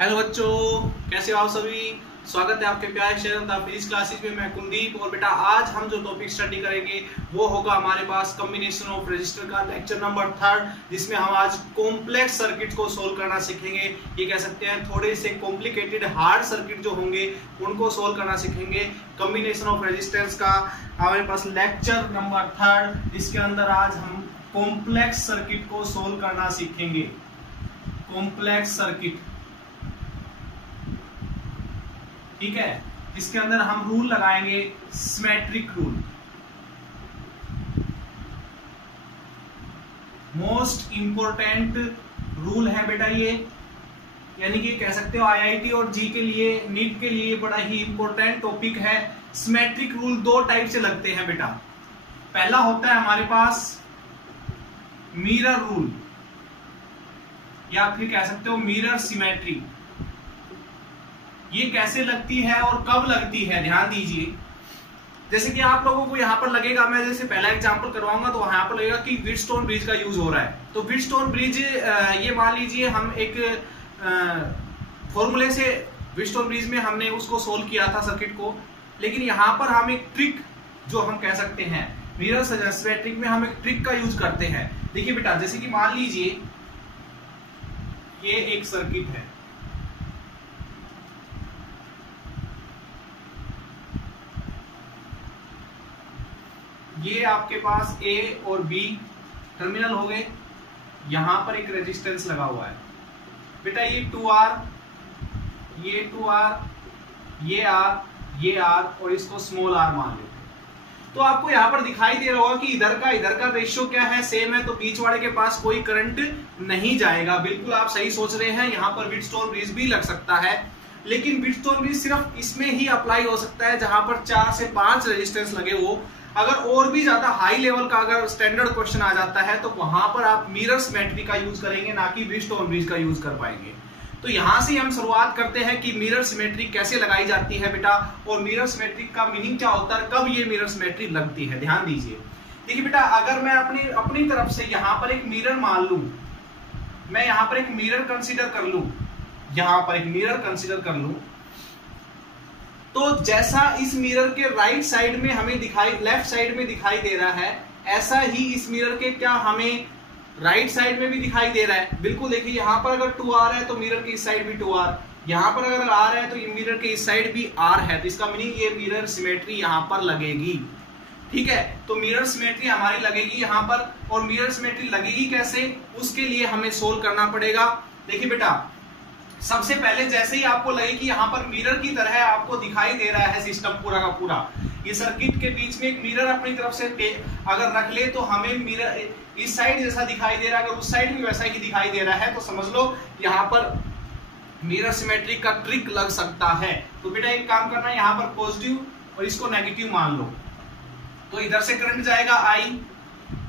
Hello बच्चों, कैसे हो आप सभी। स्वागत है आपके प्यारे चैनल फिजिक्स क्लासेस में। मैं कुलदीप। और बेटा आज हम जो टॉपिक स्टडी करेंगे वो होगा हमारे पास कॉम्बिनेशन ऑफ रेजिस्टर का लेक्चर नंबर 3, जिसमें हम आज कॉम्प्लेक्स सर्किट को सोल्व करना सीखेंगे। ये कह सकते हैं थोड़े से कॉम्प्लिकेटेड हार्ड सर्किट जो होंगे उनको सोल्व करना सीखेंगे। कॉम्बिनेशन ऑफ रेजिस्टेंस का हमारे पास लेक्चर नंबर 3, जिसके अंदर आज हम कॉम्प्लेक्स सर्किट को सोल्व करना सीखेंगे। कॉम्प्लेक्स सर्किट, ठीक है। इसके अंदर हम रूल लगाएंगे, symmetric rule. Most important rule है बेटा ये, यानी कि कह सकते हो आईआईटी और जी के लिए, नीट के लिए बड़ा ही इंपॉर्टेंट टॉपिक है। सिमेट्रिक रूल दो टाइप से लगते हैं बेटा। पहला होता है हमारे पास मिरर रूल, या फिर कह सकते हो मिरर सिमेट्री। ये कैसे लगती है और कब लगती है, ध्यान दीजिए। जैसे कि आप लोगों को यहां पर लगेगा, मैं जैसे पहला एग्जांपल करवाऊंगा तो यहां पर लगेगा कि व्हीटस्टोन ब्रिज का यूज हो रहा है। तो व्हीटस्टोन ब्रिज, ये मान लीजिए हम एक फॉर्मूले से व्हीटस्टोन ब्रिज में हमने उसको सोल्व किया था सर्किट को, लेकिन यहां पर हम एक ट्रिक जो हम कह सकते हैं मिरर सिमेट्रिक में हम एक ट्रिक का यूज करते हैं। देखिए बेटा, जैसे कि मान लीजिए ये एक सर्किट है, ये आपके पास ए और बी टर्मिनल हो गए। यहां पर एक रेजिस्टेंस लगा हुआ है बेटा, ये 2R, ये 2R, ये R और इसको स्मॉल r मान लेते हैं। तो आपको यहां पर दिखाई दे रहा होगा कि इधर का रेशियो क्या है, सेम है। तो बीच वाले के पास कोई करंट नहीं जाएगा। बिल्कुल आप सही सोच रहे हैं, यहां पर व्हीटस्टोन ब्रिज भी लग सकता है, लेकिन व्हीटस्टोन ब्रिज सिर्फ इसमें ही अप्लाई हो सकता है जहां पर 4 से 5 रेजिस्टेंस लगे हो। अगर और भी ज्यादा हाई लेवल का अगर स्टैंडर्ड क्वेश्चन आ जाता है तो वहां पर आप मिरर सिमेट्री का यूज करेंगे, ना कि व्हीटस्टोन ब्रिज का यूज कर पाएंगे। तो यहां से हम शुरुआत करते हैं कि मिरर सिमेट्री कैसे लगाई जाती है बेटा, और मिरर सिमेट्री का मीनिंग क्या होता है, कब ये मिरर सिमेट्री लगती है। ध्यान दीजिए। देखिए बेटा, अगर मैं अपनी तरफ से यहां पर एक मिरर मान लूं, मैं यहां पर एक मिरर कंसीडर कर लूं, यहां पर एक मिरर कंसीडर कर लूं, तो जैसा इस मिरर के राइट साइड में हमें लेफ्ट साइड में दिखाई दे रहा है, ऐसा ही इस मिरर के क्या हमें राइट साइड में भी दिखाई दे रहा है। बिल्कुल देखिए, यहां पर अगर 2R है तो मिरर की इस साइड भी 2R, यहां पर अगर R है तो ये मिरर के इस साइड भी R है। तो इसका मीनिंग ये मिरर सिमेट्री यहां पर लगेगी, ठीक है। तो मिरर सिमेट्री हमारी लगेगी यहां पर, और मिरर सिमेट्री लगेगी कैसे, उसके लिए हमें सोल्व करना पड़ेगा। देखिए बेटा, सबसे पहले जैसे ही आपको लगे कि यहाँ पर मिरर की तरह आपको दिखाई दे रहा है सिस्टम पूरा का पूरा, ये सर्किट के बीच में एक मिरर अपनी तरफ से अगर रख ले तो हमें मिरर इस साइड जैसा दिखाई दे रहा है, अगर उस साइड भी वैसा ही दिखाई दे रहा है तो समझ लो यहाँ पर मिरर सिमेट्री का ट्रिक लग सकता है। तो बेटा एक काम करना, यहाँ पर पॉजिटिव और इसको नेगेटिव मान लो। तो इधर से करंट जाएगा I,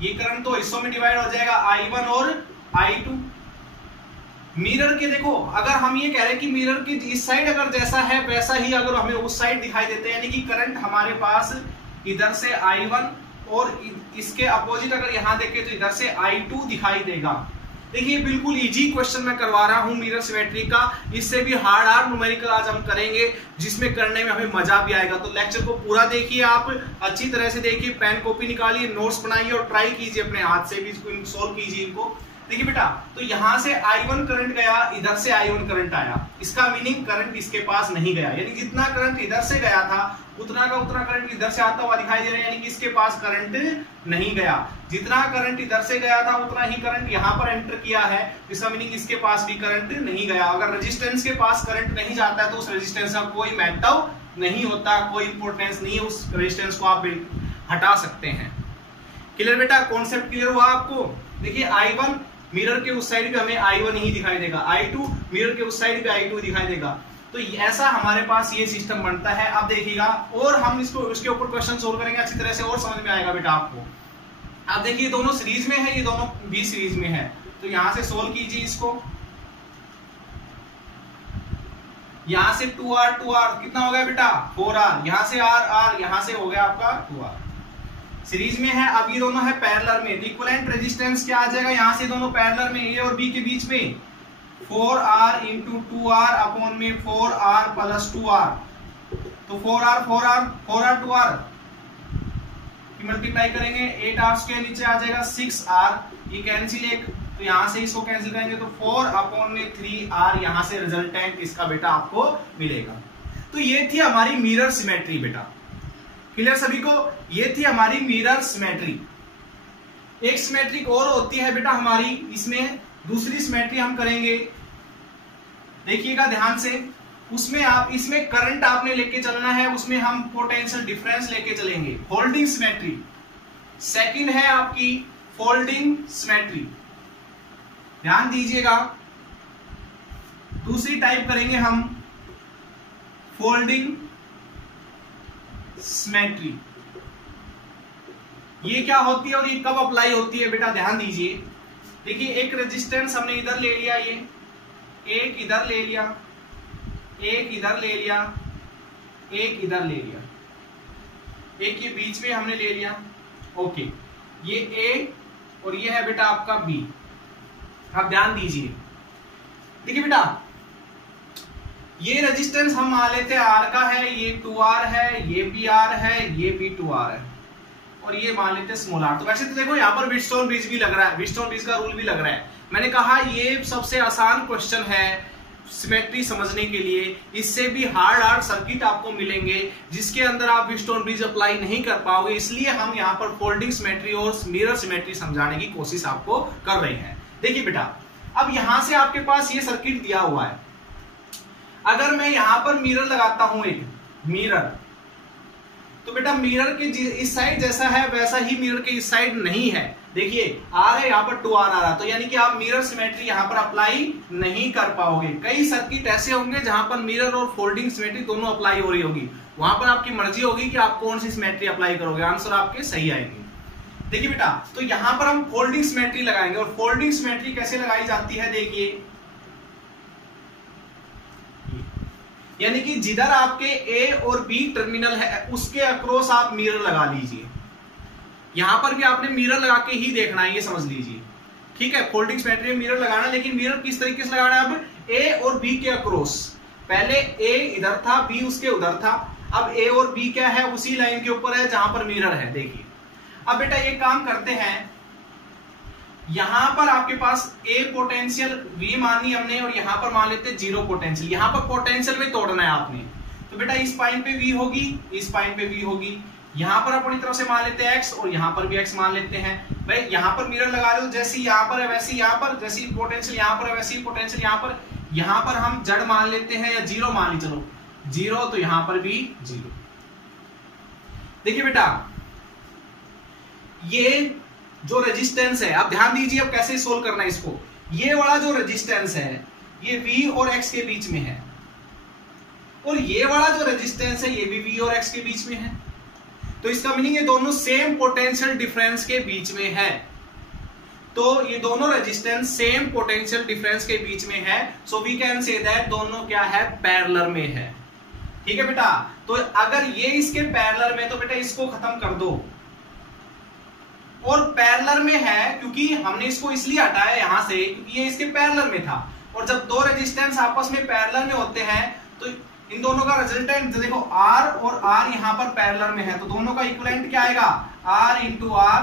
ये करंट तो हिस्सों में डिवाइड हो जाएगा I1 और I2। मिरर के देखो, अगर हम ये कह रहे हैं कि मिरर की इस साइड अगर जैसा है वैसा ही अगर हमें उस साइड दिखाई देते हैं, यानी कि करंट हमारे पास इधर से I1 और इसके अपोजिट अगर यहां देखें तो इधर से I2 दिखाई देगा। देखिए बिल्कुल इजी क्वेश्चन मैं करवा रहा हूं मिरर सिमेट्री का, इससे भी हार्ड न्यूमेरिकल आज हम करेंगे, जिसमें करने में हमें मजा भी आएगा। तो लेक्चर को पूरा देखिए, आप अच्छी तरह से देखिए, पेन कॉपी निकालिए, नोट्स बनाइए और ट्राई कीजिए अपने हाथ से भी इसको सोल्व कीजिए इनको। देखिए बेटा, तो यहां से I1 करंट गया, इधर से I1 करंट आया, इसका मीनिंग करंट इसके पास नहीं गया, यानी जितना करंट इधर से गया था उतना का उतना करंट इधर से आता हुआ दिखाई दे रहा है, यानी कि इसके पास करंट नहीं गया। जितना करंट इधर से गया था उतना ही करंट यहां पर एंटर किया है, इसका मीनिंग इसके पास भी करंट नहीं गया। अगर रेजिस्टेंस के पास करंट नहीं जाता है तो उस रेजिस्टेंस का कोई महत्व नहीं होता, कोई इंपोर्टेंस नहीं है, उस रेजिस्टेंस को आप हटा सकते हैं। क्लियर बेटा, कॉन्सेप्ट क्लियर हुआ आपको। देखिए I1 मिरर के उस साइड पे हमें I1 ही दिखाई देगा, I2 मिरर के उस साइड पे I2 दिखाई देगा। तो ऐसा हमारे पास ये सिस्टम बनता है। अब देखिएगा, और हम इसको उसके ऊपर क्वेश्चन सोल्व करेंगे अच्छी तरह से, और समझ में आएगा बेटा आपको। अब देखिए दोनों सीरीज में है, ये दोनों भी सीरीज में है, तो यहां से सोल्व कीजिए इसको। यहां से 2R कितना हो गया बेटा, 4R, यहां से R, यहां से हो गया आपका 2R। सीरीज में है। अब ये दोनों है पैरेलल में, इक्विवेलेंट रेजिस्टेंस क्या आ जाएगा, यहां से दोनों पैरेलल में ए और बी के बीच में 4R इंटू 2R अपॉन में 4R प्लस 2R, तो 4R 2R की मल्टीप्लाई करेंगे, 8R स्क्वायर नीचे आ जाएगा 6R, ये कैंसिल एक, तो यहां से इसको कैंसिल करेंगे तो 4 अपॉन में 3R, यहां से रिजल्टेंट इसका बेटा आपको मिलेगा। तो ये थी हमारी मिरर सिमेट्री बेटा, क्लियर सभी को, ये थी हमारी मिरर सिमेट्री। एक सिमेट्रिक और होती है बेटा हमारी, इसमें दूसरी सिमेट्री हम करेंगे, देखिएगा ध्यान से, उसमें आप इसमें करंट आपने लेके चलना है, उसमें हम पोटेंशियल डिफरेंस लेके चलेंगे, फोल्डिंग सिमेट्री। सेकंड है आपकी फोल्डिंग सिमेट्री, ध्यान दीजिएगा। दूसरी टाइप करेंगे हम फोल्डिंग सिमेट्री। ये क्या होती है और ये कब अप्लाई होती है बेटा, ध्यान दीजिए। देखिए एक रेजिस्टेंस हमने इधर ले लिया, ये एक इधर ले लिया, एक इधर ले लिया, एक इधर ले लिया, एक ये बीच में हमने ले लिया, ओके, ये ए और ये है बेटा आपका बी। अब ध्यान दीजिए, देखिए बेटा ये रेजिस्टेंस हम मान लेते हैं आर का है, ये 2R है, ये भी आर है, ये भी 2R है, और ये मान लेते हैं स्मॉल आर। तो वैसे तो देखो यहाँ पर व्हीटस्टोन ब्रिज भी लग रहा है, व्हीटस्टोन ब्रिज का रूल भी लग रहा है। मैंने कहा ये सबसे आसान क्वेश्चन है सिमेट्री समझने के लिए, इससे भी हार्ड सर्किट आपको मिलेंगे जिसके अंदर आप व्हीटस्टोन ब्रिज अप्लाई नहीं कर पाओगे, इसलिए हम यहाँ पर फोल्डिंग सिमेट्री और मिरर सिमेट्री समझाने की कोशिश आपको कर रहे हैं। देखिए बेटा, अब यहां से आपके पास ये सर्किट दिया हुआ है, अगर मैं यहां पर मिरर लगाता हूं, एक मिरर, तो बेटा मिरर के इस साइड जैसा है वैसा ही मिरर के इस साइड नहीं है। देखिए आर है, यहाँ पर 2R आ रहा, तो यानी कि आप मिरर सिमेट्री यहां पर अप्लाई नहीं कर पाओगे। कई सर्किट ऐसे होंगे जहां पर मिरर और फोल्डिंग सिमेट्री दोनों अप्लाई हो रही होगी, वहां पर आपकी मर्जी होगी कि आप कौन सी सिमेट्री अप्लाई करोगे, आंसर आपके सही आएंगे। देखिए बेटा, तो यहां पर हम फोल्डिंग सिमेट्री लगाएंगे, और फोल्डिंग सिमेट्री कैसे लगाई जाती है, देखिए यानी कि जिधर आपके ए और बी टर्मिनल है उसके अक्रॉस आप मिरर लगा लीजिए। यहां पर भी आपने मिरर लगा के ही देखना है, ये समझ लीजिए, ठीक है। फोल्डिंग सिमेट्री में मिरर लगाना, लेकिन मिरर किस तरीके से लगाना है, अब ए और बी के अक्रॉस, पहले ए इधर था, बी उसके उधर था, अब ए और बी क्या है, उसी लाइन के ऊपर है जहां पर मिरर है। देखिए अब बेटा ये काम करते हैं, यहां पर आपके पास ए पोटेंशियल V मानी हमने, और यहां पर मान लेते हैं 0 पोटेंशियल। यहां पर पोटेंशियल में तोड़ना है आपने, तो बेटा इस पॉइंट पे V होगी, इस पॉइंट पे V होगी, यहां पर अपनी तरफ से मान लेते हैं X, और यहां पर भी X मान लेते हैं। भाई यहां पर मिरर लगा रहे हो, जैसी यहां पर है वैसी यहां पर, जैसी पोटेंशियल यहां पर है वैसी पोटेंशियल यहां पर हम जड़ मान लेते हैं, या 0 मान ली, चलो 0, तो यहां पर भी 0। देखिए बेटा ये जो रेजिस्टेंस है, आप ध्यान दीजिए अब कैसे सोल्व करना है इसको। ये वाला जो रेजिस्टेंस है ये V और X के बीच में है, और ये वाला जो रेजिस्टेंस है ये भी V और X के बीच में है, तो इसका मीनिंग ये दोनों सेम पोटेंशियल डिफरेंस के बीच में है। तो ये दोनों रेजिस्टेंस सेम पोटेंशियल डिफरेंस के बीच में है, so we can say that दोनों क्या है, पैरेलल में है, ठीक है बेटा। तो अगर ये इसके पैरेलल में, तो बेटा इसको खत्म कर दो, और पैरेलल में है क्योंकि हमने इसको इसलिए हटाया यहां से क्योंकि ये इसके पैरेलल में था, और जब दो रेजिस्टेंस आपस में पैरेलल में होते हैं तो इन दोनों का रिजल्टेंट देखो R और R यहां पर पैरेलल में है, तो दोनों का इक्विवेलेंट क्या आएगा, R into R,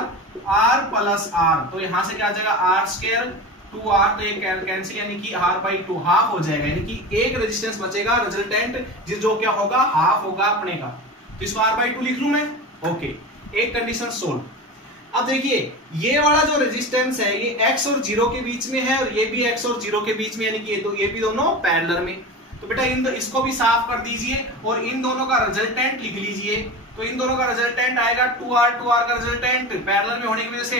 R plus R, तो यहां से क्या आ जाएगा R स्क्वायर 2R, तो ये कैंसिल, यानी कि R/2 हाफ हो जाएगा, यानी कि एक रेजिस्टेंस बचेगा, रिजल्टेंट जो क्या होगा, हाफ होगा अपने का, तो इसको R/2 लिख लूं मैं, ओके, एक कंडीशन सोल्व। अब देखिए ये वाला जो रेजिस्टेंस है ये X और 0 के बीच में है, और ये भी X और 0 के बीच में, यानी कि ये भी दोनों पैरेलल में। तो बेटा इसको भी साफ कर दीजिए, और इन दोनों का रिजल्टेंट लिख लीजिए। तो इन दोनों का रिजल्टेंट आएगा 2R का रिजल्टेंट पैरेलल में होने की वजह से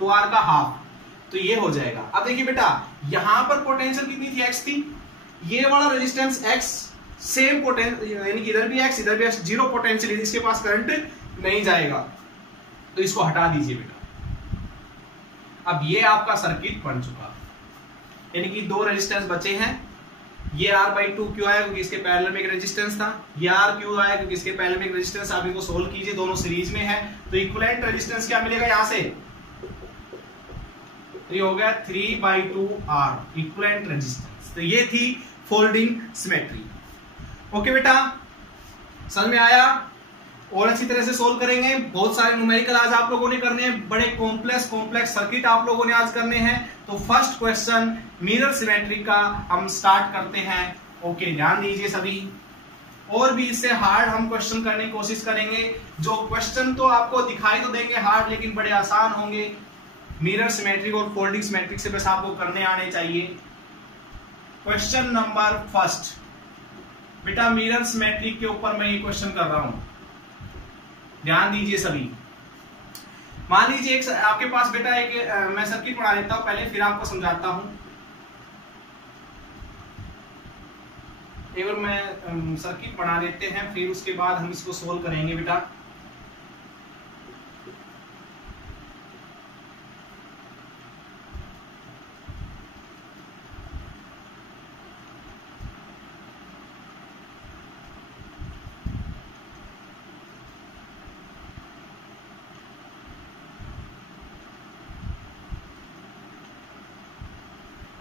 2R का हाफ, तो ये हो जाएगा। अब देखिए बेटा यहां पर पोटेंशियल कितनी थी, X थी, ये वाला रेजिस्टेंस X सेम पोटेंशियल, यानी कि इधर भी X इधर भी X, 0 पोटेंशियल, इसके पास करंट नहीं जाएगा, तो इसको हटा दीजिए बेटा। अब ये आपका सर्किट बन चुका, यानी कि दो रेजिस्टेंस बचे हैं। ये R/2 क्यों आया, क्योंकि इसके पैरेलल में एक रेजिस्टेंस था, ये R क्यों आया, क्योंकि इसके पैरेलल में एक रेजिस्टेंस। आप इनको सोल्व कीजिए, दोनों सीरीज में है, तो इक्विवेलेंट रेजिस्टेंस क्या मिलेगा, यहां से तो ये हो गया 3/2 R इक्विवेलेंट रेजिस्टेंस। तो ये थी फोल्डिंग सिमेट्री। ओके बेटा, समझ में आया? और अच्छी तरह से सोल्व करेंगे। बहुत सारे न्यूमेरिकल आज आप लोगों ने करने हैं, बड़े कॉम्प्लेक्स सर्किट आप लोगों ने आज करने हैं। तो फर्स्ट क्वेश्चन मिरर सिमेट्री का हम स्टार्ट करते हैं। ओके, ध्यान दीजिए सभी। और भी इससे हार्ड हम क्वेश्चन करने की कोशिश करेंगे। जो क्वेश्चन तो आपको दिखाई तो देंगे हार्ड, लेकिन बड़े आसान होंगे। मिरर सिमेट्रिक और फोल्डिंग सिमेट्रिक से बस आपको करने आने चाहिए। क्वेश्चन नंबर फर्स्ट बेटा, मिरर सिमेट्रिक के ऊपर मैं ये क्वेश्चन कर रहा हूं, ध्यान दीजिए सभी। मान लीजिए एक आपके पास बेटा एक मैं सर्किट बना लेता हूं पहले, फिर आपको समझाता हूं। एक बार मैं सर्किट बना लेते हैं, फिर उसके बाद हम इसको सोल्व करेंगे बेटा।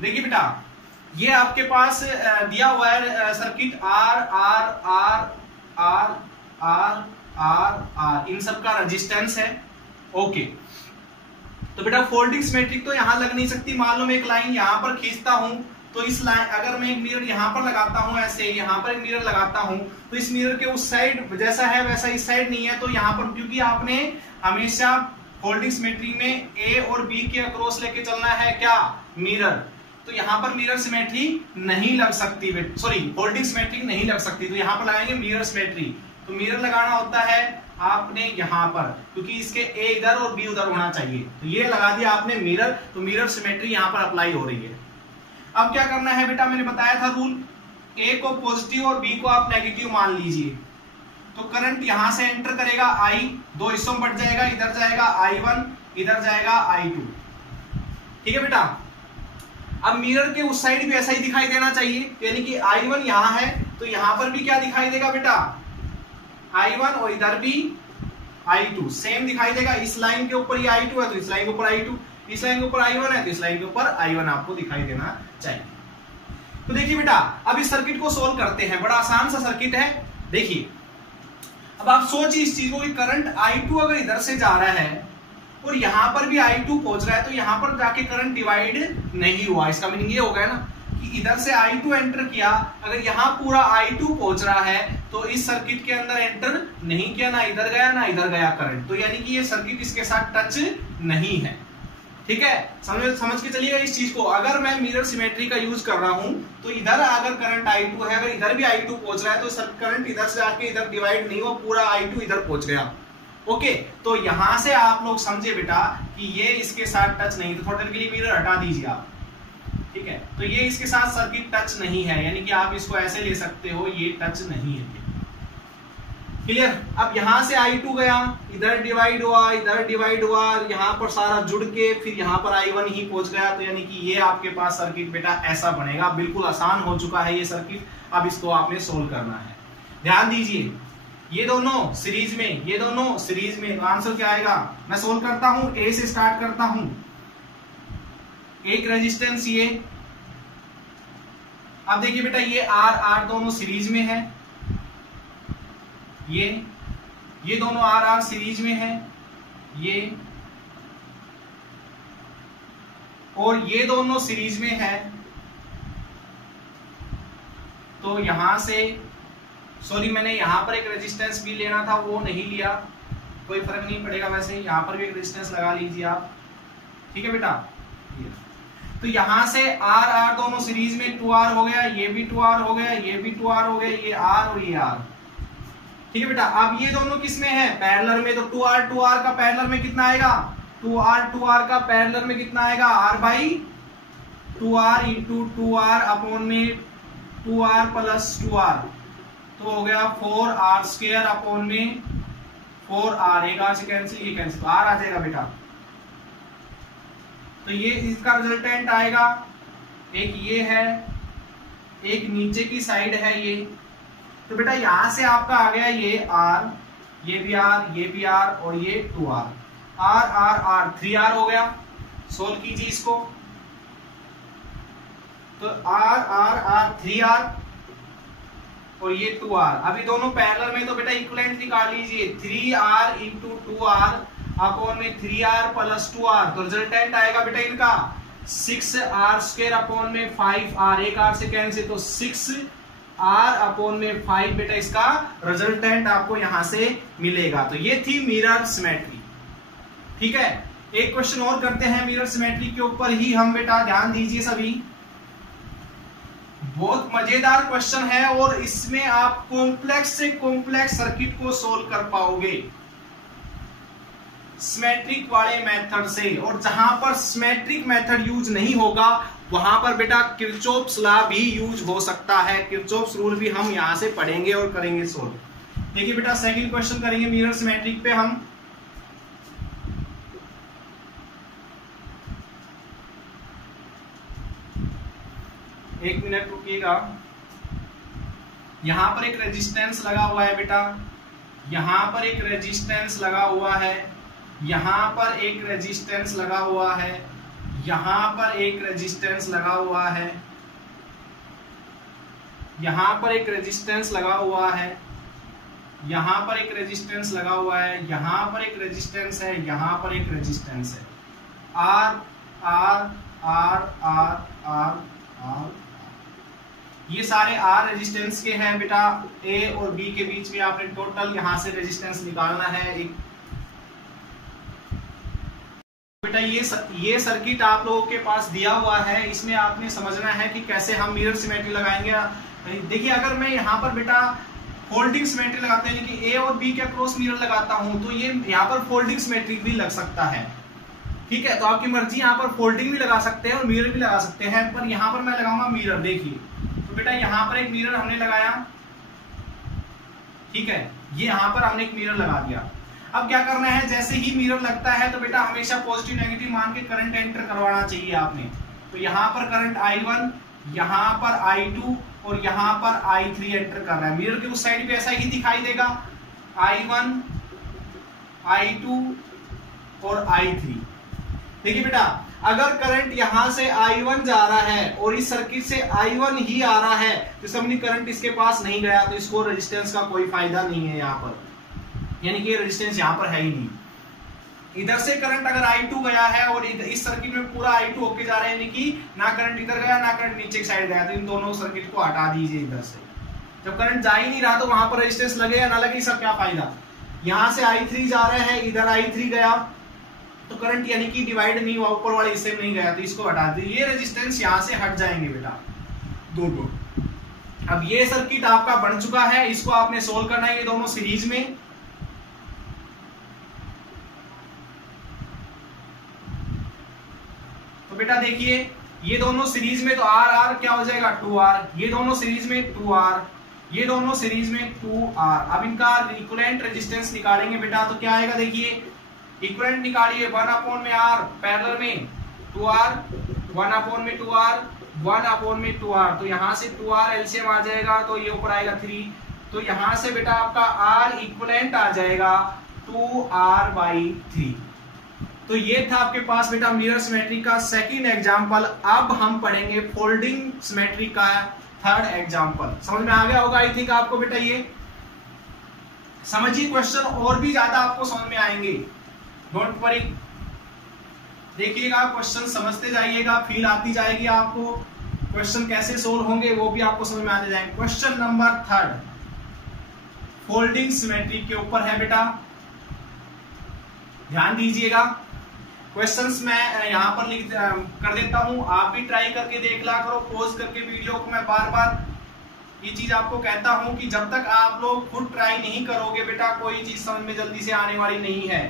देखिए बेटा, ये आपके पास दिया हुआ है circuit R R R R R R R, इन सब का रेजिस्टेंस है। ओके, तो बेटा फोल्डिंग सिमेट्रिक तो यहां लग नहीं सकती। मान लो मैं एक लाइन यहां पर खींचता हूं, तो इस लाइन अगर मैं एक मिरर यहां पर लगाता हूं, ऐसे यहां पर एक मिरर लगाता हूं, तो इस मिरर के उस साइड जैसा है वैसा इस साइड नहीं है। तो यहां पर क्योंकि आपने हमेशा फोल्डिंग सिमेट्री में ए और बी के अक्रॉस लेके चलना है क्या, मिरर, तो यहां पर मिरर सिमेट्री नहीं लग सकती, सॉरी फोल्डिंग सिमेट्री नहीं लग सकती। तो यहां पर लगाएंगे मिरर सिमेट्री। तो मिरर लगाना होता है आपने यहां पर, क्योंकि इसके ए इधर और बी उधर होना चाहिए। तो ये लगा दिया आपने मिरर, तो मिरर सिमेट्री यहां पर अप्लाई हो रही है। अब क्या करना है बेटा, मैंने बताया था रूल, ए को पॉजिटिव और बी को आप नेगेटिव मान लीजिए। तो करंट यहां से एंटर करेगा I, दो हिस्सों में बट जाएगा, इधर जाएगा I1, इधर जाएगा I2। ठीक है बेटा। अब मिरर के उस साइड भी ऐसा ही दिखाई देना चाहिए, यानी कि I1 यहां है, तो यहां पर भी क्या दिखाई देगा बेटा, I1, और इधर भी I2 सेम दिखाई देगा। इस लाइन के ऊपर ये I2 है तो इस लाइन के ऊपर I2, इस लाइन के ऊपर I1 है तो इस लाइन के ऊपर I1 आपको दिखाई देना चाहिए। तो देखिए बेटा, अब इस सर्किट को सोल्व करते हैं। बड़ा आसान सा सर्किट है। देखिए, अब आप सोचिए इस चीज को कि करंट I2 अगर इधर से जा रहा है और यहां पर भी I2 पहुंच रहा है, तो यहां पर जाके करंट डिवाइड नहीं हुआ। इसका मीनिंग ये हो गया ना कि इधर से I2 एंटर किया, अगर यहां पूरा I2 पहुंच रहा है तो इस सर्किट के अंदर एंटर नहीं किया, ना इधर गया ना इधर गया करंट। तो यानी कि ये सर्किट इसके साथ टच नहीं है। ठीक है, समझ के चलिएगा इस चीज को। अगर मैं मिरर सिमेट्री का यूज कर रहा हूं, तो इधर अगर करंट I2 है, अगर इधर भी I2 पहुंच रहा है, तो करंट इधर से आके इधर डिवाइड नहीं हुआ, पूरा I2 इधर पहुंच गया। ओके, तो यहां से आप लोग समझे बेटा कि ये इसके साथ टच नहीं। तो थोड़ी देर के लिए मिरर हटा दीजिए आप। ठीक है, तो ये इसके साथ सर्किट टच नहीं है, यानी कि आप इसको ऐसे ले सकते हो, ये टच नहीं है। क्लियर? अब यहां से I2 गया, इधर डिवाइड हुआ, इधर डिवाइड हुआ, यहां पर सारा जुड़ के फिर यहां पर I1 ही पहुंच गया। तो यानी कि ये आपके पास सर्किट बेटा ऐसा बनेगा। बिल्कुल आसान हो चुका है ये सर्किट। अब इसको आपने सोल्व करना है। ध्यान दीजिए, ये दोनों सीरीज में, ये दोनों सीरीज में, तो आंसर क्या आएगा? मैं सोल्व करता हूं, ए से स्टार्ट करता हूं। एक रेजिस्टेंस ये, अब देखिए बेटा ये आर आर दोनों सीरीज में है, ये दोनों आर आर सीरीज में है, ये और ये दोनों सीरीज में है। तो यहां से सॉरी, मैंने यहां पर एक रेजिस्टेंस भी लेना था, वो नहीं लिया, कोई फर्क नहीं पड़ेगा। वैसे यहां पर भी एक रेजिस्टेंस लगा लीजिए आप। ठीक है बेटा, तो यहां से आर आर दोनों सीरीज में 2R हो गया, ये भी 2R हो गया, ये भी 2R हो गया, ये R और ये R। ठीक है बेटा, अब ये दोनों किस में है? पैरेलल में। तो 2R का पैरेलल में कितना आएगा? 2R का पैरेलल में कितना आएगा? R/2R इंटू 2R अपॉन में 2R प्लस 2R, तो हो गया 4R² अपॉन में 4R। एक R से कैंसिल, ये कैंसिल, तो R आ जाएगा बेटा। तो ये इसका रिजल्टेंट आएगा, एक ये है, एक नीचे की साइड है ये। तो बेटा यहां से आपका आ गया ये R, ये भी R, ये भी R और ये 2R, R 3R हो गया। सोल्व कीजिए इसको। तो आर आर आर 3r और ये 2r, अभी दोनों पैरेलल में तो बेटा इक्विवेलेंट निकाल लीजिए। 3r इंटू 2r अपॉन में 3r प्लस 2r, तो रिजल्टेंट आएगा बेटा इनका 6r स्क्वायर अपॉन में 5r, एक r से कैंसिल, तो 6r अपॉन में 5 बेटा इसका रिजल्टेंट आपको यहां से मिलेगा। तो ये थी मिरर सिमेट्री। ठीक है, एक क्वेश्चन और करते हैं मिरर सिमेट्री के ऊपर ही हम बेटा, ध्यान दीजिए सभी, बहुत मजेदार क्वेश्चन है और इसमें आप कॉम्प्लेक्स से कॉम्प्लेक्स सर्किट को सोल्व कर पाओगे सिमेट्रिक वाले मेथड से। और जहां पर सिमेट्रिक मेथड यूज नहीं होगा वहां पर बेटा किरचॉफ्स लॉ भी यूज हो सकता है। किरचॉफ्स रूल भी हम यहां से पढ़ेंगे और करेंगे सोल्व। देखिए बेटा सेकंड क्वेश्चन करेंगे मिरर सिमेट्रिक पे हम। एक मिनट रुकिएगा। यहां पर एक रेजिस्टेंस लगा हुआ है बेटा, यहां पर एक रेजिस्टेंस लगा हुआ है, यहां पर एक रेजिस्टेंस लगा हुआ है, यहां पर एक रेजिस्टेंस लगा हुआ है, यहां पर एक रेजिस्टेंस लगा हुआ है, यहां पर एक रेजिस्टेंस लगा हुआ है, यहां पर एक रेजिस्टेंस है, यहां पर एक रेजिस्टेंस है। R R R R R R, ये सारे आर रेजिस्टेंस के हैं बेटा। ए और बी के बीच में आपने टोटल यहां से रेजिस्टेंस निकालना है एक बेटा। ये सर्किट आप लोगों के पास दिया हुआ है, इसमें आपने समझना है कि कैसे हम मिरर सिमेट्री लगाएंगे। देखिए अगर मैं यहाँ पर बेटा फोल्डिंग सिमेट्री लगाते हैं कि ए और बी के क्रॉस मिरर लगाता हूं तो ये यहाँ पर फोल्डिंग सिमेट्री भी लग सकता है। ठीक है, तो आपकी मर्जी, यहाँ पर फोल्डिंग भी लगा सकते हैं और मिरर भी लगा सकते हैं, पर यहाँ पर मैं लगाऊंगा मिरर। देखिए तो बेटा यहाँ पर एक मिरर हमने लगाया, ठीक है, ये यहाँ पर हमने एक मिरर लगा दिया। अब क्या करना है, जैसे ही मिरर लगता है तो बेटा हमेशा पॉजिटिव नेगेटिव मान के करंट एंटर करवाना चाहिए आपने। तो यहाँ पर करंट I1, यहाँ पर I2 और यहाँ पर I3 एंटर कर रहा है। मिरर के उस साइड पे ऐसा ही दिखाई देगा, I1, I2 और I3। देखिए बेटा अगर करंट यहां से I1 जा रहा है और इस सर्किट से I1 ही आ रहा है तो समझिए करंट इसके पास नहीं गया, तो इसको रेजिस्टेंस का कोई फायदा नहीं है यहाँ पर, यानी कि रेजिस्टेंस यहाँ पर है ही नहीं। इधर से करंट अगर I2 गया है और इस सर्किट में पूरा I2 होके जा रहा है, यानी कि ना करंट इधर गया ना करंट नीचे की साइड गया, तो इन दोनों सर्किट को हटा दीजिए इधर से। जब करंट जा ही नहीं रहा तो वहां पर रेजिस्टेंस लगे या ना लगे, इसका क्या फायदा। यहां से I3 जा रहे हैं, इधर I3 गया तो करंट यानी कि डिवाइड नहीं हुआ, ऊपर वाले हिस्से में नहीं गया, तो इसको हटा दीजिए। ये रेजिस्टेंस यहां से हट जाएंगे बेटा दोनों। अब ये सर्किट आपका बन चुका है, इसको आपने सोल्व करना है, ये दोनों सीरीज में। तो बेटा देखिए ये दोनों सीरीज में, तो आर आर क्या हो जाएगा 2r, ये दोनों सीरीज में 2r, ये दोनों सीरीज में 2r। अब इनका इक्विवेलेंट रेजिस्टेंस निकालेंगे बेटा, तो क्या आएगा, देखिए इक्विवेलेंट निकालिए 1 अपॉन में r, पैरेलल में 2r, 1 अपॉन में 2r, 1 अपॉन में 2r, तो यहां से 2r एलसीएम आ जाएगा, तो ये ऊपर आएगा 3, तो यहां से बेटा आपका r इक्विवेलेंट आ जाएगा 2r/3। तो ये था आपके पास बेटा मिरर सिमेट्री का सेकंड एग्जांपल। अब हम पढ़ेंगे फोल्डिंग सिमेट्री का थर्ड एग्जांपल। समझ में आ गया होगा आई थिंक आपको बेटा, ये समझिए क्वेश्चन और भी ज्यादा आपको समझ में आएंगे, डोंट वरी। देखिएगा क्वेश्चन समझते जाइएगा, फील आती जाएगी आपको, क्वेश्चन कैसे सोल्व होंगे वो भी आपको समझ में आते जाएंगे। क्वेश्चन नंबर 3 फोल्डिंग सिमेट्री के ऊपर है बेटा, ध्यान दीजिएगा। क्वेश्चंस मैं यहां पर लिख कर देता हूं, आप भी ट्राई करके देख ला करो, पॉज करके वीडियो को। मैं बार बार ये चीज आपको कहता हूं कि जब तक आप लोग खुद ट्राई नहीं करोगे बेटा कोई चीज समझ में जल्दी से आने वाली नहीं है।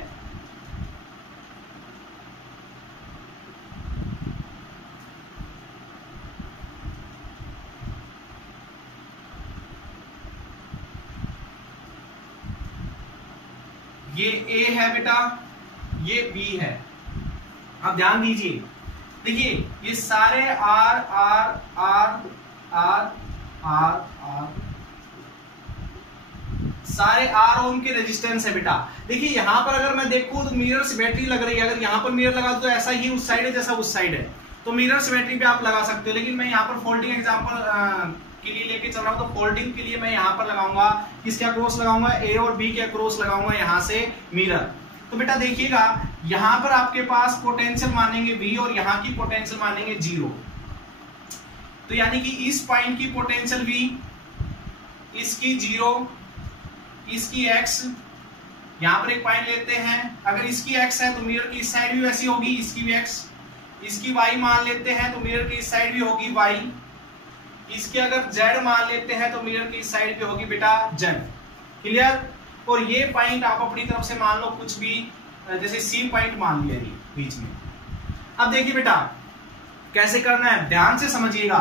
ये A है बेटा, ये B है। अब ध्यान दीजिए, देखिए ये सारे R R R R R R सारे R ओम के रेजिस्टेंस है बेटा। देखिए यहाँ पर अगर मैं देखूं तो मिरर सिमेट्री लग रही है, अगर यहाँ पर मिरर लगा तो ऐसा ही उस साइड है जैसा उस साइड है, तो मिरर सिमेट्री पे आप लगा सकते हो। लेकिन मैं यहाँ पर फोल्डिंग एग्जांपल के लिए लेके चल रहा हूँ, तो फोल्डिंग के लिए मैं यहाँ पर लगाऊंगा, किसके अक्रॉस लगाऊंगा, A और B के अक्रॉस लगाऊंगा यहाँ से मिरर। तो बेटा देखिएगा यहाँ पर आपके पास पोटेंशियल मानेंगे V और यहाँ की पोटेंशियल मानेंगे 0। तो यानी कि इस पॉइंट की पोटेंशियल V, इसकी 0, इसकी x, यहाँ पर एक पॉइंट लेते हैं, अगर इसकी x है तो मिरर की इस साइड भी वैसी होगी, इसकी भी x, इसकी y मान लेते हैं तो मिरर की इस साइड भी होगी y, इसके अगर z मान लेते हैं तो मिरर की इस साइड भी होगी बेटा z। क्लियर। और ये पॉइंट आप अपनी तरफ से मान लो कुछ भी, जैसे C पॉइंट मान लिया ये बीच में। अब देखिए बेटा कैसे करना है, ध्यान से समझिएगा।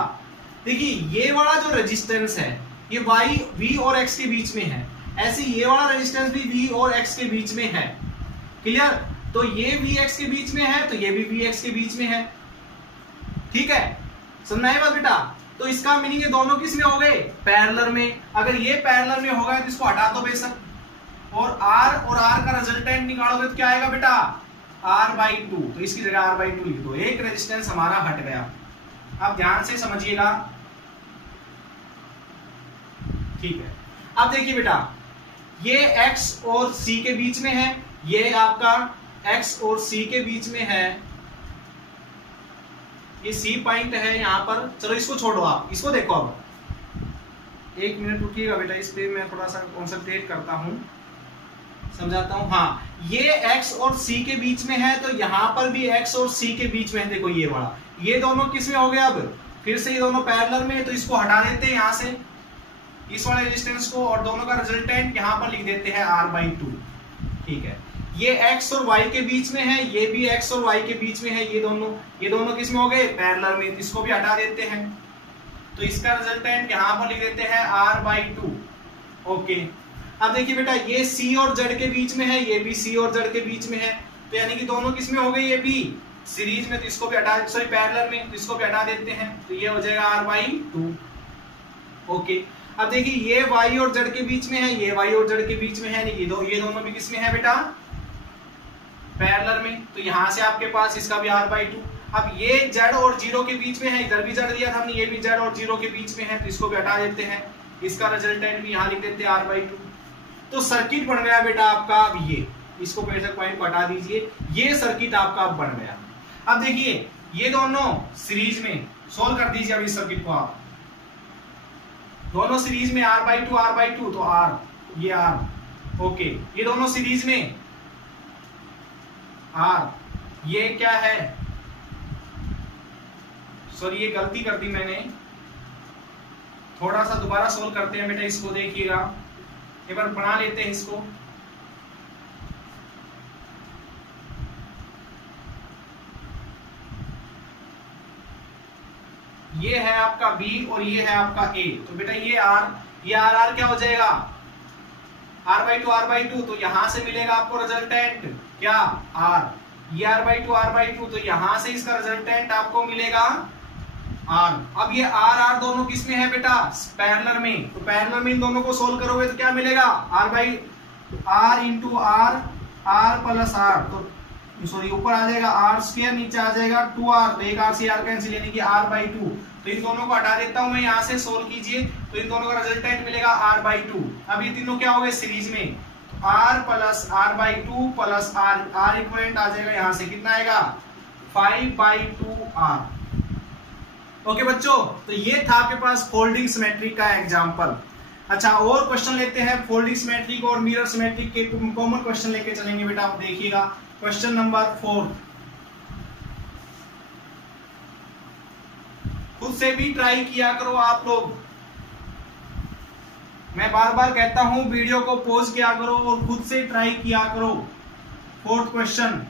देखिए ये वाला जो रेजिस्टेंस है ये y v और x के बीच में है, ऐसे ये वाला रेजिस्टेंस भी v और x के बीच में है। क्लियर। तो ये vx के बीच में है तो ये भी vx के बीच में है। ठीक है, समझना है बात बेटा। तो इसका मीनिंग ये दोनों किस में हो गए, पैरेलल में। अगर ये पैरेलल में होगा तो इसको हटा दो बेशक, और R का रिजल्टेंट निकालोगे तो क्या आएगा बेटा, R/2। तो इसकी जगह R/2 लिख दो, एक रेजिस्टेंस हमारा हट गया। आप ध्यान से समझिएगा। ठीक है, अब देखिए बेटा ये x और c के बीच में है, ये आपका x और c के बीच में है, ये C पॉइंट है यहाँ पर। चलो इसको छोड़ो, आप इसको देखो। अब एक मिनट रुकिएगा बेटा, इस पे मैं थोड़ा सा कॉन्सेंट्रेट करता हूं, समझाता हूं। हाँ, ये x और c के बीच में है, तो यहाँ पर भी x और c के बीच में है। देखो ये वाला, ये दोनों किस में हो गए, अब फिर से ये दोनों पैरेलल में है, तो इसको हटा देते हैं यहाँ से, इस वाले रेजिस्टेंस को, और दोनों का रिजल्टेंट यहाँ पर लिख देते हैं R/2। ठीक है, ये x और y के बीच में है, ये भी x और y के बीच में है, ये दोनों किस में हो गए, पैरेलल में। इसको भी हटा देते हैं, तो इसका रिजल्टेंट यहाँ पर लिख देते हैं R/2। ओके, अब देखिए बेटा ये C और Z के बीच में है, ये भी C और Z के बीच में है, तो यानी कि दोनों किस में हो गए, ये भी सीरीज में, तो इसको भी हटा, सॉरी पैरेलल में, तो इसको भी हटा देते हैं, तो ये हो जाएगा R/2। ओके, अब देखिए ये y और z के बीच में है, ये y और z के बीच में है, ये दोनों भी किस में है बेटा, पैरेलल में। तो यहां से आपके पास इसका भी R/2। अब ये z और 0 के बीच में है, इधर भी z दिया था हमने, ये भी z और 0 के बीच में है, तो इसको भी हटा देते हैं, इसका रिजल्टेंट भी यहाँ लिख देते हैं R/2। तो सर्किट बन गया बेटा आपका। अब ये इसको बेशक पॉइंट को हटा दीजिए, ये सर्किट आपका अब बन गया। अब देखिए ये दोनों सीरीज में, सोल्व कर दीजिए अब इस सर्किट को आप, दोनों सीरीज में R/2 तो R, ये R। ओके, ये दोनों सीरीज में R, ये क्या है, सॉरी ये गलती कर दी मैंने, थोड़ा सा दोबारा सोल्व करते हैं बेटा, इसको देखिएगा, एक बार बना लेते हैं इसको। ये है आपका B और ये है आपका A, तो बेटा ये R क्या हो जाएगा, R/2 तो यहां से मिलेगा आपको रिजल्टेंट क्या, R। ये R/2 तो यहां से इसका रिजल्टेंट आपको मिलेगा R। अब ये R दोनों किस में है बेटा, पैरेलल में, तो पैरेलल में इन दोनों को सोल्व करोगे तो क्या मिलेगा, R into R plus R, तो सॉरी ऊपर आ जाएगा R², नीचे आ जाएगा 2R, तो एक R से R कैंसिल, यानी कि R/2। तो इन दोनों को हटा देता हूं मैं, यहां से सोल्व कीजिए, तो इन दोनों का रिजल्टेंट मिलेगा R/2। अब ये तीनों क्या हो गए सीरीज में, तो R plus R/2 plus R equivalent आ जाएगा, यहां से कितना आएगा 5/2R। ओके बच्चों, तो ये था आपके पास फोल्डिंग सिमेट्री का एग्जांपल। अच्छा, और क्वेश्चन लेते हैं फोल्डिंग सिमेट्री को और मिरर सिमेट्री के कॉमन क्वेश्चन लेके चलेंगे बेटा। आप देखिएगा क्वेश्चन नंबर 4, खुद से भी ट्राई किया करो आप लोग, मैं बार बार कहता हूं वीडियो को पॉज किया करो और खुद से ट्राई किया करो। 4th क्वेश्चन,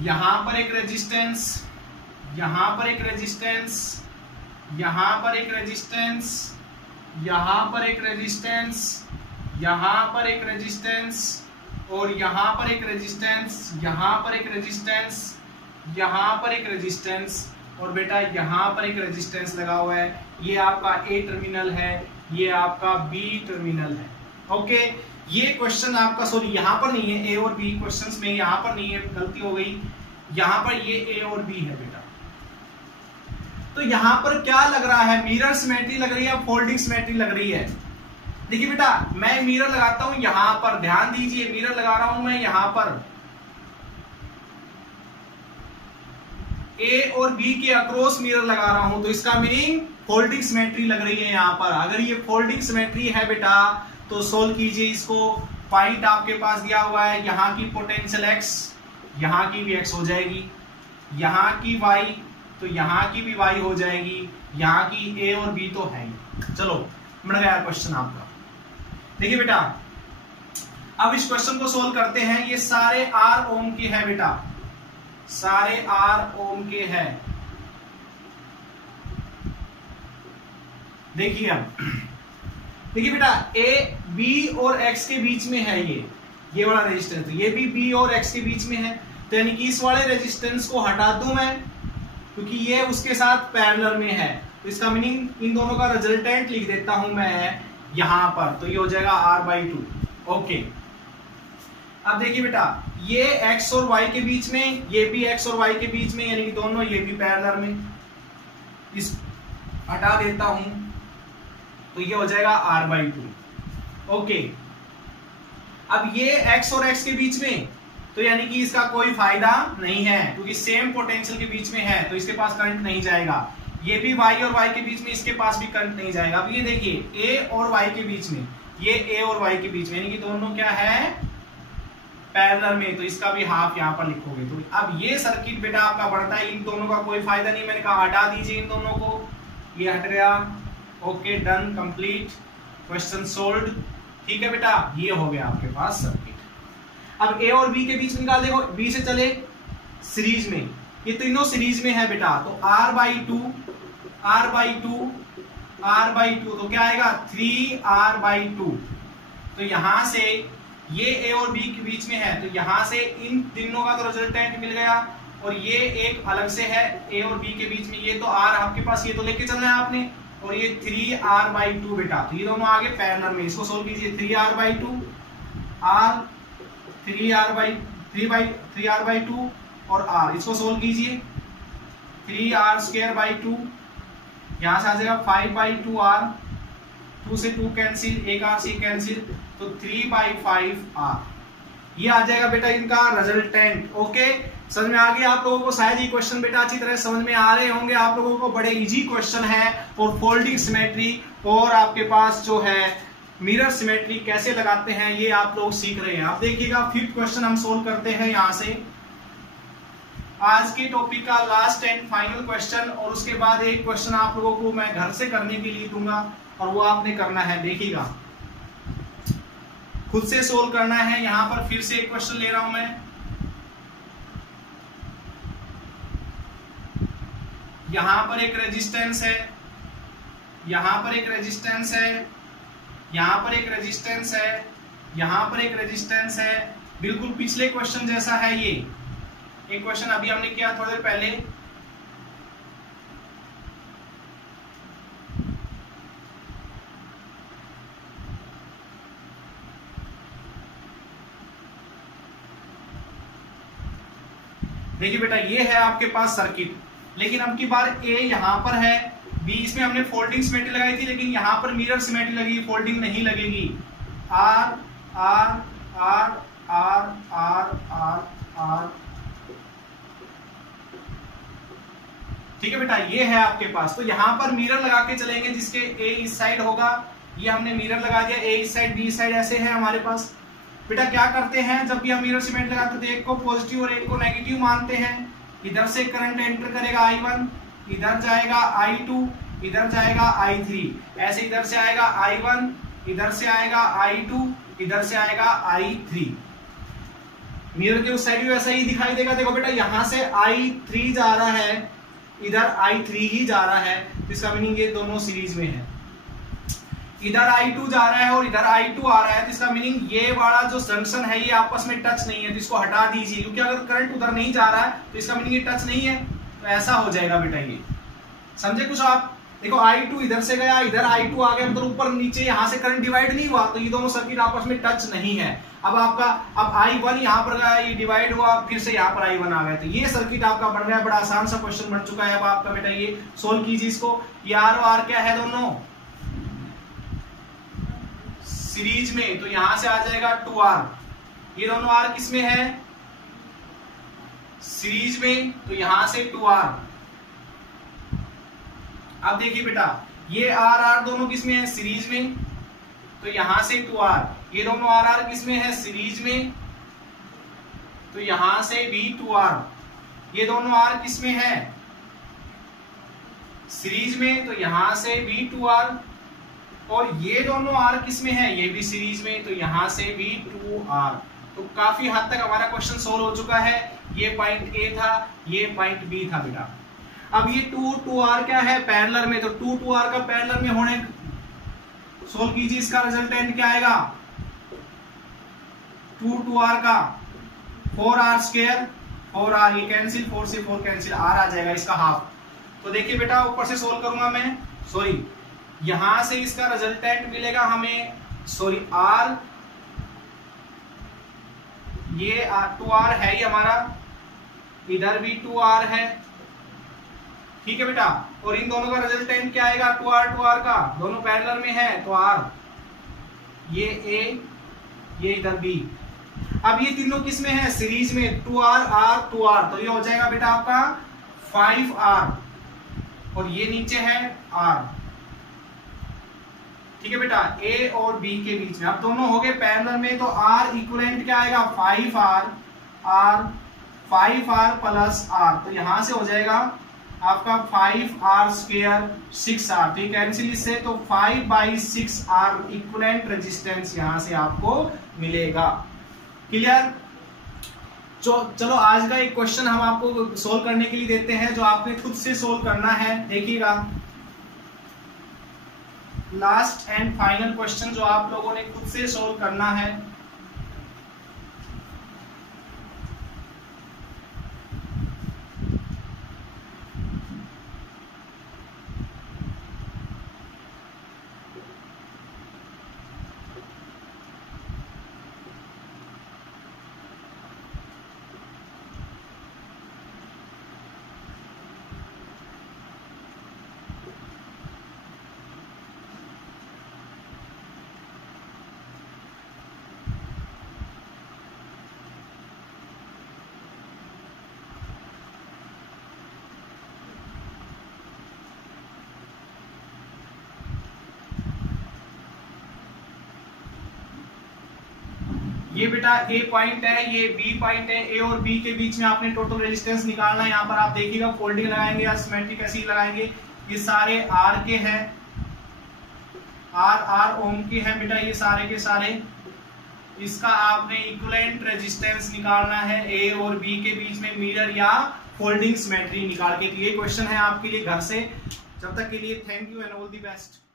यहां पर एक रेजिस्टेंस, यहां पर एक रेजिस्टेंस, यहां पर एक रेजिस्टेंस, यहां पर एक रेजिस्टेंस, यहां पर एक रेजिस्टेंस और यहां पर एक रेजिस्टेंस, यहां पर एक रेजिस्टेंस, यहां पर एक रेजिस्टेंस और बेटा यहां पर एक रेजिस्टेंस लगा हुआ है। ये आपका ए टर्मिनल है, ये आपका बी टर्मिनल है। ओके, ये क्वेश्चन आपका सॉरी यहां पर नहीं है, ए और बी क्वेश्चंस में यहां पर नहीं है, गलती हो गई। यहां पर ये ए और बी है बेटा। तो यहां पर क्या लग रहा है, मिरर सिमेट्री लग रही है, फोल्डिंग सिमेट्री लग रही है। देखिए बेटा, मैं मिरर लगाता हूं यहां पर, ध्यान दीजिए, मिरर लगा रहा हूं मैं यहां पर, ए और बी के अक्रॉस मिरर लगा रहा हूं, तो इसका मीनिंग फोल्डिंग सिमेट्री लग रही है यहां पर। अगर ये फोल्डिंग सिमेट्री है बेटा तो सोल्व कीजिए इसको। पॉइंट आपके पास दिया हुआ है, यहां की पोटेंशियल एक्स, यहां की भी एक्स हो जाएगी, यहां की वाई, तो यहां की भी वाई हो जाएगी, यहां की ए और बी तो है ही। चलो बढ़ गया क्वेश्चन आपका। देखिए बेटा, अब इस क्वेश्चन को सोल्व करते हैं। ये सारे आर ओम के है बेटा, सारे आर ओम के हैं। देखिए अब देखिए बेटा, ए बी और एक्स के बीच में है ये वाला रेजिस्टेंस, ये भी बी और एक्स के बीच में है, तो यानी कि इस वाले रेजिस्टेंस को हटा दूं मैं, क्योंकि ये उसके साथ पैरेलल में है। तो इसका मीनिंग इन दोनों का रिजल्टेंट लिख देता हूं मैं यहां पर, तो ये हो जाएगा R/2। ओके, अब देखिए बेटा, ये x और y के बीच में, ये भी x और y के बीच में, यानी कि दोनों ये भी पैरेलल में, इस हटा देता हूं तो ये हो जाएगा R/2। ओके, अब ये x और x के बीच में, तो यानी कि इसका कोई फायदा नहीं है, क्योंकि सेम पोटेंशियल के बीच में है, तो इसके पास करंट नहीं जाएगा। ये भी y और y के बीच में, इसके पास भी करंट नहीं जाएगा। अब ये देखिए, a और y के बीच में, ये a और y के बीच में, यानी कि दोनों क्या है, पैरेलल में, तो इसका भी हाफ यहां पर लिखोगे। तो अब ये सर्किट बेटा आपका बढ़ता है, इन दोनों का कोई फायदा नहीं, मैंने कहा हटा दीजिए इन दोनों को, ये हट गया। Okay, done, complete, question solved. ठीक है बेटा, ये हो गया आपके पास सर्किट। अब ए और बी के बीच में निकाल, देखो बी से चले सीरीज में, ये तीनों सीरीज में है बेटा, तो R/2 तो क्या आएगा 3R/2। तो यहां से ये ए और बी के बीच में है, तो यहां से इन तीनों का तो रिजल्टेंट मिल गया, और ये एक अलग से है ए और बी के बीच में, ये तो R आपके पास, ये तो लेके चलना है आपने, और ये 3R/2 बेटा, तो ये दोनों आगे पैरेलल में, इसको सोल्व कीजिए। 3R/2 3R/2 और R, इसको सोल्व कीजिए। 3R²/2, यहां से आ जाएगा 5/2R, 2 से 2 कैंसिल, एक R से कैंसिल, तो 3/5R, ये आ जाएगा बेटा इनका रिजल्टेंट। ओके, समझ में आ गया आप लोगों को? शायद ये क्वेश्चन बेटा अच्छी तरह समझ में आ रहे होंगे आप लोगों को, बड़े इजी क्वेश्चन है, और फोल्डिंग सिमेट्री और आपके पास जो है मिरर सिमेट्री कैसे लगाते हैं ये आप लोग सीख रहे हैं। आप देखिएगा, 5th क्वेश्चन हम सोल्व करते हैं यहां से, आज के टॉपिक का लास्ट एंड फाइनल क्वेश्चन, और उसके बाद एक क्वेश्चन आप लोगों को मैं घर से करने के लिए दूंगा, और वो आपने करना है, देखिएगा खुद से सोल्व करना है। यहां पर फिर से एक क्वेश्चन ले रहा हूं मैं, यहां पर एक रेजिस्टेंस है, यहां पर एक रेजिस्टेंस है, यहां पर एक रेजिस्टेंस है, यहां पर एक रेजिस्टेंस है, बिल्कुल पिछले क्वेश्चन जैसा है ये। एक क्वेश्चन अभी हमने किया थोड़ी देर पहले, देखिए बेटा, ये है आपके पास सर्किट, लेकिन अब की बार ए यहां पर है, बी इसमें हमने फोल्डिंग सिमेट्री लगाई थी, लेकिन यहां पर मिरर सिमेट्री लगी, फोल्डिंग नहीं लगेगी। R R R R R R R, ठीक है बेटा, ये है आपके पास। तो यहां पर मिरर लगा के चलेंगे, जिसके ए इस साइड होगा, ये हमने मिरर लगा दिया, ए इस साइड बी इस साइड, ऐसे है हमारे पास। बेटा क्या करते हैं, जब भी हम मिरर सिमेट्री लगाते हैं तो एक को पॉजिटिव और एक को नेगेटिव मानते हैं। इधर से करंट एंटर करेगा I1, इधर जाएगा I2, इधर जाएगा I3, ऐसे इधर से आएगा I1, इधर से आएगा I2, इधर से आएगा I3। मिरर के उस साइड भी वैसा ही दिखाई देगा। देखो बेटा, यहां से I3 जा रहा है, इधर I3 ही जा रहा है, इसका मीनिंग ये दोनों सीरीज में है। इधर I2 जा रहा है और इधर I2 आ रहा है, तो इसका मीनिंग ये वाला जो जंक्शन है ये आपस में टच नहीं है, तो इसको हटा दीजिए, क्योंकि अगर करंट उधर नहीं जा रहा है तो इसका मीनिंग ये टच नहीं है, तो ऐसा हो जाएगा बेटा। ये समझे कुछ आप? देखो I2 इधर से गया, इधर I2 आ गया, मतलब ऊपर नीचे यहां से करंट डिवाइड नहीं हुआ, तो ये दोनों सर्किट आपस में टच नहीं है। अब I1 यहाँ पर गया, ये डिवाइड हुआ, फिर से यहाँ पर I1 आ गया, तो ये सर्किट आपका बन गया। बड़ा आसान सा क्वेश्चन बन चुका है अब आपका बेटा, ये सोल्व कीजिए इसको। ये R और R क्या है, दोनों सीरीज में, तो यहां से आ जाएगा 2R। ये दोनों R किस में है, सीरीज में, तो यहां से 2R। अब देखिए बेटा, ये R दोनों किस में है, सीरीज में, तो यहां से 2R। ये दोनों R किस में है, सीरीज में, तो यहां से भी 2R। ये दोनों R किस में है, सीरीज में, तो यहां से भी 2R। और ये दोनों R किस में है, ये भी सीरीज में, तो यहां से भी 2R। तो काफी हद तक हमारा क्वेश्चन सोल्व हो चुका है। ये पॉइंट A था, ये पॉइंट B था बेटा। अब ये 2R क्या है, पैरेलल में, तो 2R का पैरेलल में होने, सोल्व कीजिए, इसका रिजल्टेंट क्या आएगा, 2R का 4R², 4R, ये कैंसिल, 4 से 4 कैंसिल, R आ जाएगा इसका हाफ। तो देखिए बेटा, ऊपर से सोल्व करूंगा मैं, सॉरी, यहां से इसका रिजल्टेंट मिलेगा हमें, सॉरी R, ये 2R है ही हमारा, इधर भी 2R है, ठीक है बेटा। और इन दोनों का रिजल्टेंट क्या आएगा, 2R का, दोनों पैरेलल में है, तो R, ये A, ये इधर B। अब ये तीनों किस में है, सीरीज में, 2R R 2R, तो ये हो जाएगा बेटा आपका 5R, और ये नीचे है R, ठीक है बेटा, A और B के बीच में। अब दोनों हो गए पैरेलल में, तो R इक्विवेलेंट क्या आएगा, 5R प्लस R, तो यहां से हो जाएगा आपका 5R² 6R, तो ये कैंसिल इससे, तो 5/6R इक्विवेलेंट रेजिस्टेंस यहां से आपको मिलेगा। क्लियर? चलो आज का एक क्वेश्चन हम आपको सोल्व करने के लिए देते हैं, जो आपने खुद से सोल्व करना है। देखिएगा, लास्ट एंड फाइनल क्वेश्चन जो आप लोगों ने खुद से सोल्व करना है। ये बेटा A पॉइंट है, ये B पॉइंट है, A और B के बीच में आपने टोटल रेजिस्टेंस निकालना है। यहाँ पर आप देखिएगा, फोल्डिंग लगाएंगे या सिमेट्रिक ऐसे ही लगाएंगे। ये सारे R के हैं, R ओम के हैं बेटा, ये सारे के सारे। इसका आपने इक्विवेलेंट रेजिस्टेंस निकालना है A और B के बीच में, मिरर या फोल्डिंग सिमेट्री निकाल के। ये क्वेश्चन है आपके लिए घर से। जब तक के लिए thank you and all the best.